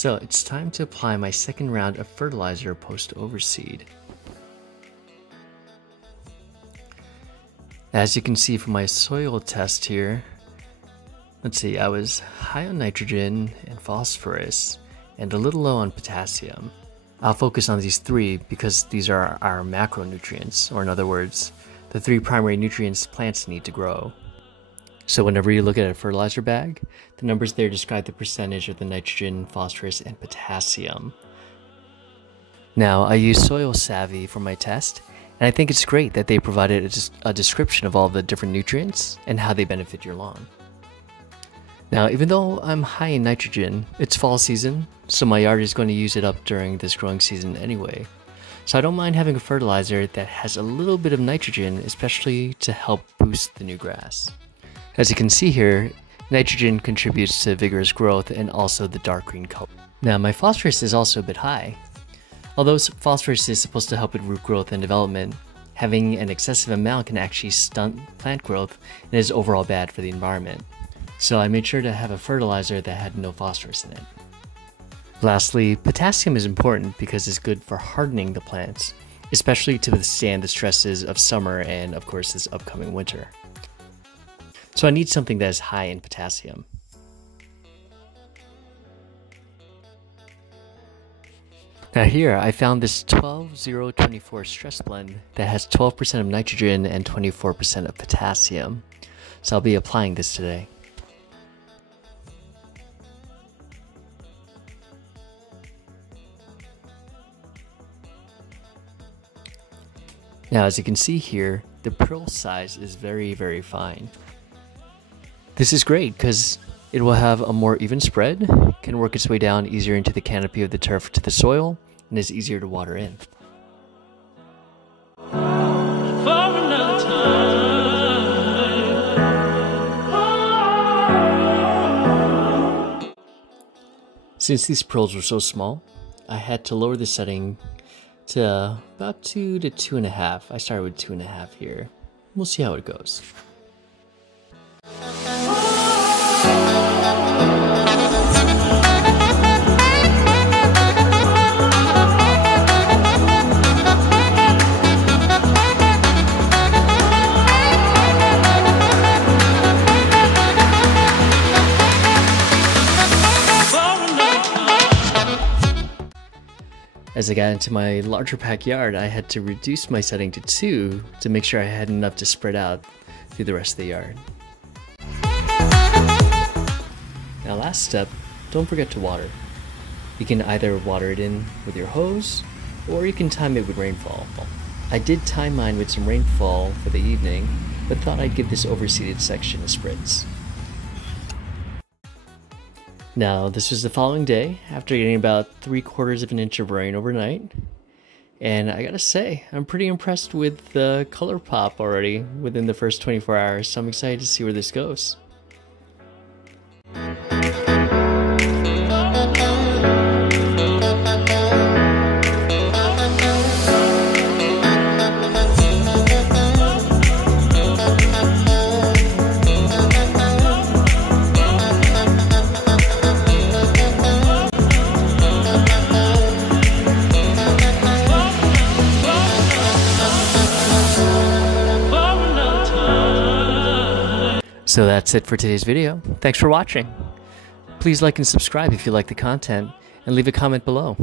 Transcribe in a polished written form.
So it's time to apply my second round of fertilizer post-overseed. As you can see from my soil test here, let's see, I was high on nitrogen and phosphorus and a little low on potassium. I'll focus on these three because these are our macronutrients, or in other words, the three primary nutrients plants need to grow. So whenever you look at a fertilizer bag, the numbers there describe the percentage of the nitrogen, phosphorus, and potassium. Now, I use Soil Savvy for my test, and I think it's great that they provided a description of all the different nutrients and how they benefit your lawn. Now, even though I'm high in nitrogen, it's fall season, so my yard is going to use it up during this growing season anyway. So I don't mind having a fertilizer that has a little bit of nitrogen, especially to help boost the new grass. As you can see here, nitrogen contributes to vigorous growth and also the dark green color. Now, my phosphorus is also a bit high. Although phosphorus is supposed to help with root growth and development, having an excessive amount can actually stunt plant growth and is overall bad for the environment. So I made sure to have a fertilizer that had no phosphorus in it. Lastly, potassium is important because it's good for hardening the plants, especially to withstand the stresses of summer and of course this upcoming winter. So I need something that is high in potassium. Now here I found this 12-0-24 stress blend that has 12% of nitrogen and 24% of potassium. So I'll be applying this today. Now as you can see here, the pearl size is very, very fine. This is great because it will have a more even spread, can work its way down easier into the canopy of the turf to the soil, and is easier to water in. Since these pearls were so small, I had to lower the setting to about 2 to 2.5. I started with 2.5 here. We'll see how it goes. As I got into my larger backyard, I had to reduce my setting to 2 to make sure I had enough to spread out through the rest of the yard. Now last step, don't forget to water. You can either water it in with your hose, or you can time it with rainfall. I did time mine with some rainfall for the evening, but thought I'd give this overseeded section a spritz. Now, this was the following day, after getting about 3/4 of an inch of rain overnight. And I gotta say, I'm pretty impressed with the color pop already within the first 24 hours, so I'm excited to see where this goes. So that's it for today's video. Thanks for watching. Please like and subscribe if you like the content, and leave a comment below.